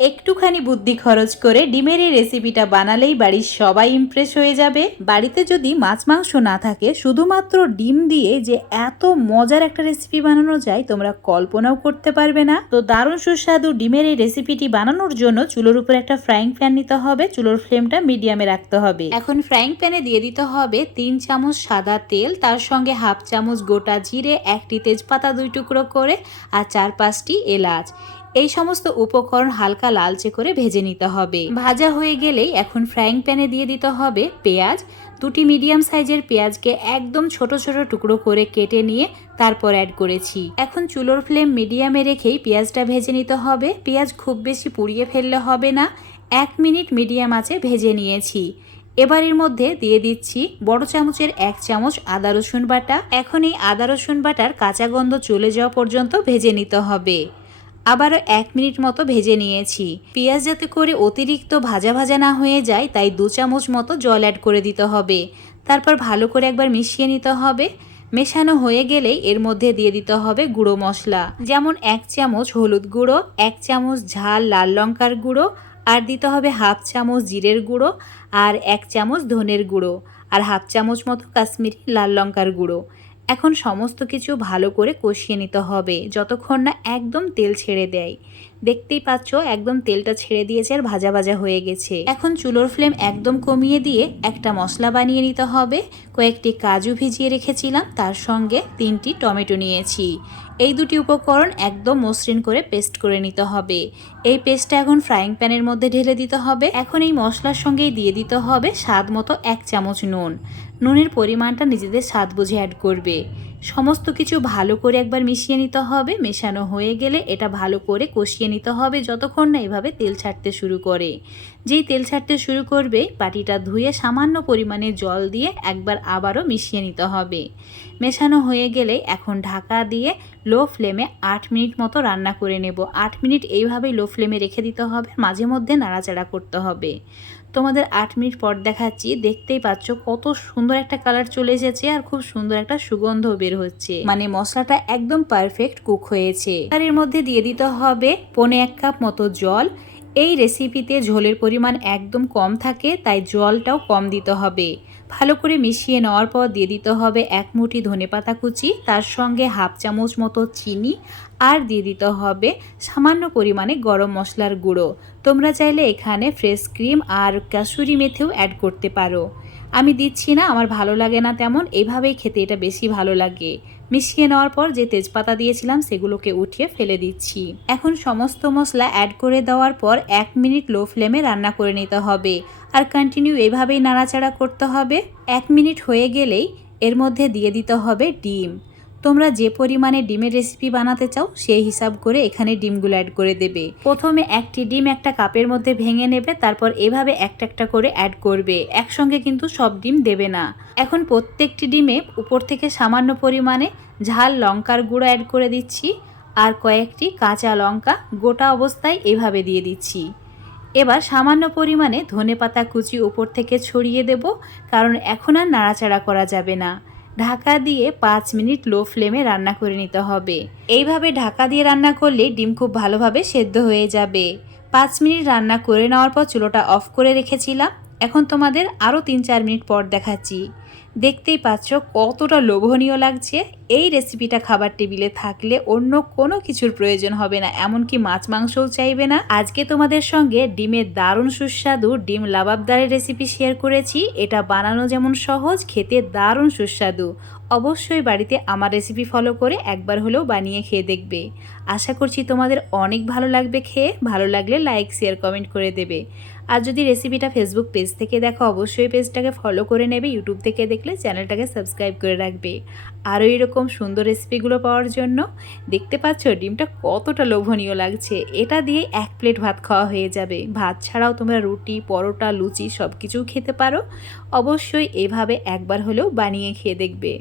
একটুখানি বুদ্ধি খরচ করে ডিমের এই রেসিপিটা বানালেই বাড়ির সবাই ইমপ্রেস হয়ে যাবে। বাড়িতে যদি মাছ মাংস না থাকে, শুধুমাত্র ডিম দিয়ে যে এত মজার একটা রেসিপি বানানো যায় তোমরা কল্পনাও করতে পারবে না। তো দারুণ সুস্বাদু ডিমের এই রেসিপিটি বানানোর জন্য চুলোর উপর একটা ফ্রাইং প্যান নিতে হবে, চুলোর ফ্লেমটা মিডিয়ামে রাখতে হবে। এখন ফ্রাইং প্যানে দিয়ে দিতে হবে 3 চামচ সাদা তেল, তার সঙ্গে হাফ চামচ গোটা জিরে, 1টি তেজপাতা 2 টুকরো করে আর 4-5টি এলাচ। এই সমস্ত উপকরণ হালকা লালচে করে ভেজে নিতে হবে। ভাজা হয়ে গেলেই এখন ফ্রাইং প্যানে দিয়ে দিতে হবে পেঁয়াজ। 2টি মিডিয়াম সাইজের পেঁয়াজকে একদম ছোট ছোট টুকরো করে কেটে নিয়ে তারপর অ্যাড করেছি। এখন চুলোর ফ্লেম মিডিয়ামে রেখেই পেঁয়াজটা ভেজে নিতে হবে। পেঁয়াজ খুব বেশি পুড়িয়ে ফেললে হবে না, 1 মিনিট মিডিয়াম আঁচে ভেজে নিয়েছি। এবার এর মধ্যে দিয়ে দিচ্ছি বড় চামচের 1 চামচ আদা রসুন বাটা। এখন এই আদা রসুন বাটার কাঁচা গন্ধ চলে যাওয়া পর্যন্ত ভেজে নিতে হবে। আবারও 1 মিনিট মতো ভেজে নিয়েছি। পেঁয়াজ যাতে করে অতিরিক্ত ভাজা ভাজা না হয়ে যায় তাই 2 চামচ মতো জল অ্যাড করে দিতে হবে। তারপর ভালো করে একবার মিশিয়ে নিতে হবে। মেশানো হয়ে গেলেই এর মধ্যে দিয়ে দিতে হবে গুঁড়ো মশলা, যেমন 1 চামচ হলুদ গুঁড়ো, 1 চামচ ঝাল লাল লঙ্কার গুঁড়ো, আর দিতে হবে হাফ চামচ জিরের গুঁড়ো, আর 1 চামচ ধনের গুঁড়ো, আর হাফ চামচ মতো কাশ্মীরি লাল লঙ্কার গুঁড়ো। এখন সমস্ত কিছু ভালো করে কষিয়ে নিতে হবে যতক্ষণ না একদম তেল ছেড়ে দেয়। দেখতেই পাচ্ছ একদম তেলটা ছেড়ে দিয়েছে আর ভাজা ভাজা হয়ে গেছে। এখন চুলোর ফ্লেম একদম কমিয়ে দিয়ে একটা মশলা বানিয়ে নিতে হবে। কয়েকটি কাজু ভিজিয়ে রেখেছিলাম, তার সঙ্গে 3টি টমেটো নিয়েছি। এই দুটি উপকরণ একদম মসৃণ করে পেস্ট করে নিতে হবে। এই পেস্টটা এখন ফ্রাইং প্যানের মধ্যে ঢেলে দিতে হবে। এখন এই মশলার সঙ্গেই দিয়ে দিতে হবে স্বাদ মতো 1 চামচ নুন। নুনের পরিমাণটা নিজেদের স্বাদ বুঝে অ্যাড করবে। সমস্ত কিছু ভালো করে একবার মিশিয়ে নিতে হবে। মেশানো হয়ে গেলে এটা ভালো করে কষিয়ে নিতে হবে যতক্ষণ না এভাবে তেল ছাড়তে শুরু করে। যেই তেল ছাড়তে শুরু করবে বাটিটা ধুয়ে সামান্য পরিমাণে জল দিয়ে একবার আবারও মিশিয়ে নিতে হবে। মেশানো হয়ে গেলে এখন ঢাকা দিয়ে লো ফ্লেমে 8 মিনিট মতো রান্না করে নেব। 8 মিনিট এইভাবেই লো ফ্লেমে রেখে দিতে হবে, মাঝে মধ্যে নাড়াচাড়া করতে হবে। তোমাদের 8 মিনিট পর দেখাচ্ছি। দেখতেই পাচ্ছ কত সুন্দর একটা কালার চলে এসেছে আর খুব সুন্দর একটা সুগন্ধ বের হচ্ছে, মানে মশলাটা একদম পারফেক্ট কুক হয়েছে। আর এর মধ্যে দিয়ে দিতে হবে 1.25 কাপ মতো জল। এই রেসিপিতে ঝোলের পরিমাণ একদম কম থাকে, তাই জলটাও কম দিতে হবে। ভালো করে মিশিয়ে নেওয়ার পর দিয়ে দিতে হবে 1 মুঠি ধনেপাতা কুচি, তার সঙ্গে হাফ চামচ মতো চিনি, আর দিয়ে দিতে হবে সামান্য পরিমাণে গরম মশলার গুঁড়ো। তোমরা চাইলে এখানে ফ্রেশ ক্রিম আর কাসুরি মেথিও অ্যাড করতে পারো। আমি দিচ্ছি না, আমার ভালো লাগে না তেমন, এইভাবেই খেতে এটা বেশি ভালো লাগে। মিশিয়ে নেওয়ার পর যে তেজপাতা দিয়েছিলাম সেগুলোকে উঠিয়ে ফেলে দিচ্ছি। এখন সমস্ত মশলা অ্যাড করে দেওয়ার পর 1 মিনিট লো ফ্লেমে রান্না করে নিতে হবে আর কন্টিনিউ এভাবেই নাড়াচাড়া করতে হবে। 1 মিনিট হয়ে গেলেই এর মধ্যে দিয়ে দিতে হবে ডিম। তোমরা যে পরিমাণে ডিমের রেসিপি বানাতে চাও সেই হিসাব করে এখানে ডিমগুলো অ্যাড করে দেবে। প্রথমে একটি ডিম একটা কাপের মধ্যে ভেঙে নেবে, তারপর এভাবে একটা একটা করে অ্যাড করবে, একসঙ্গে কিন্তু সব ডিম দেবে না। এখন প্রত্যেকটি ডিমে উপর থেকে সামান্য পরিমাণে ঝাল লঙ্কার গুঁড়ো অ্যাড করে দিচ্ছি আর কয়েকটি কাঁচা লঙ্কা গোটা অবস্থায় এভাবে দিয়ে দিচ্ছি। এবার সামান্য পরিমাণে ধনেপাতা কুচি উপর থেকে ছড়িয়ে দেব, কারণ এখন আর নাড়াচাড়া করা যাবে না। ঢাকা দিয়ে 5 মিনিট লো ফ্লেমে রান্না করে নিতে হবে। এইভাবে ঢাকা দিয়ে রান্না করলে ডিম খুব ভালোভাবে সেদ্ধ হয়ে যাবে। 5 মিনিট রান্না করে নেওয়ার পর চুলোটা অফ করে রেখেছিলাম। এখন তোমাদের আরও 3-4 মিনিট পর দেখাচ্ছি। দেখতেই পাচ্ছ কতটা লোভনীয় লাগছে। এই রেসিপিটা খাবার টেবিলে থাকলে অন্য কোনো কিছুর প্রয়োজন হবে না, এমনকি মাছ মাংসও চাইবে না। আজকে তোমাদের সঙ্গে ডিমের দারুণ সুস্বাদু ডিম লাবাবদারের রেসিপি শেয়ার করেছি। এটা বানানো যেমন সহজ, খেতে দারুণ সুস্বাদু। অবশ্যই বাড়িতে আমার রেসিপি ফলো করে একবার হলেও বানিয়ে খেয়ে দেখবে। আশা করছি তোমাদের অনেক ভালো লাগবে খেয়ে। ভালো লাগলে লাইক শেয়ার কমেন্ট করে দেবে। আর যদি রেসিপিটা ফেসবুক পেজ থেকে দেখো অবশ্যই পেজটাকে ফলো করে নেবে। ইউটিউব থেকে দেখলে চ্যানেলটাকে সাবস্ক্রাইব করে রাখবে আরও এরকম সুন্দর রেসিপিগুলো পাওয়ার জন্য। দেখতে পাচ্ছ ডিমটা কতটা লোভনীয় লাগছে। এটা দিয়ে 1 প্লেট ভাত খাওয়া হয়ে যাবে। ভাত ছাড়াও তোমরা রুটি, পরোটা, লুচি সব কিছুও খেতে পারো। অবশ্যই এভাবে একবার হলেও বানিয়ে খেয়ে দেখবে।